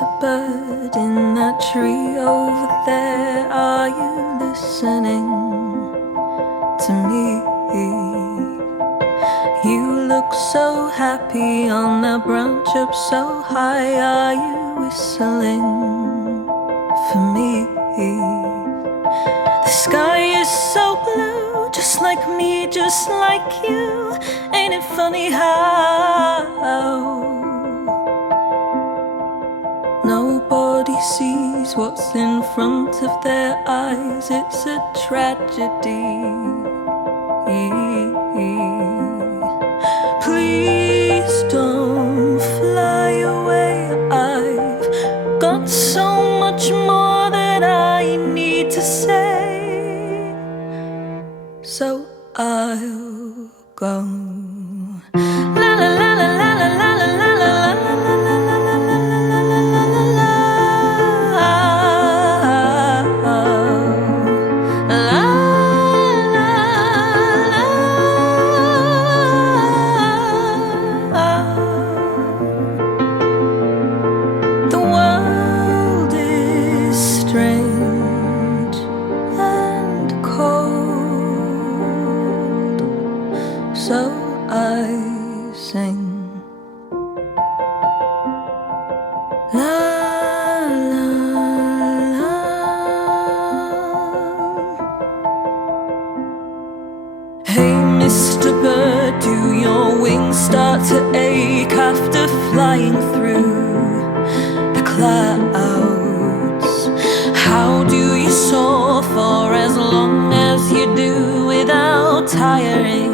Mr. Bird in that tree over there, are you listening to me? You look so happy on that branch up so high, are you whistling for me? The sky is so blue, just like me, just like you. Ain't it funny how nobody sees what's in front of their eyes? It's a tragedy. Please don't fly away. I've got so much more that I need to say, so I'll go. La la la la la la la la la la la la la la la la. The world is strange and cold, so I sing. La la la. Hey Mr. Bird, do your wings start to ache after flying through the clouds? How do you soar for as long as you do without tiring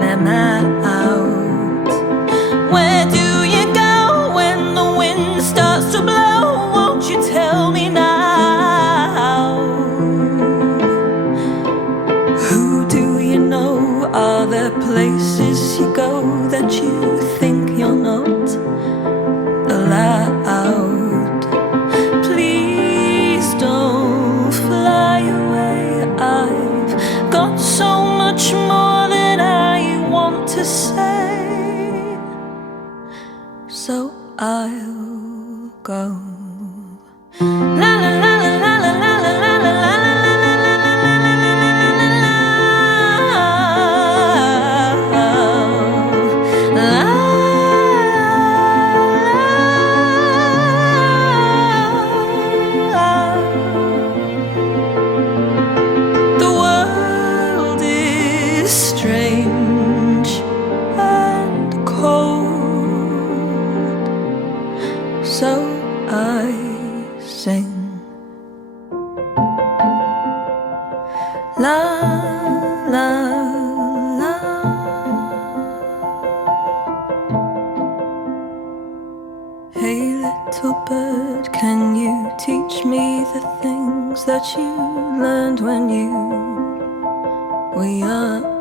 them out? Where do you go when the wind starts to blow? Won't you tell me now? Who do you know? Are there places you go that you think you're not allowed? Please don't fly away. I've got so much more that I want to say, so I'll go. La la la la la la la la la la la la strange and cold, so I sing. La la la. Hey little bird, can you teach me the things that you learned when you were young?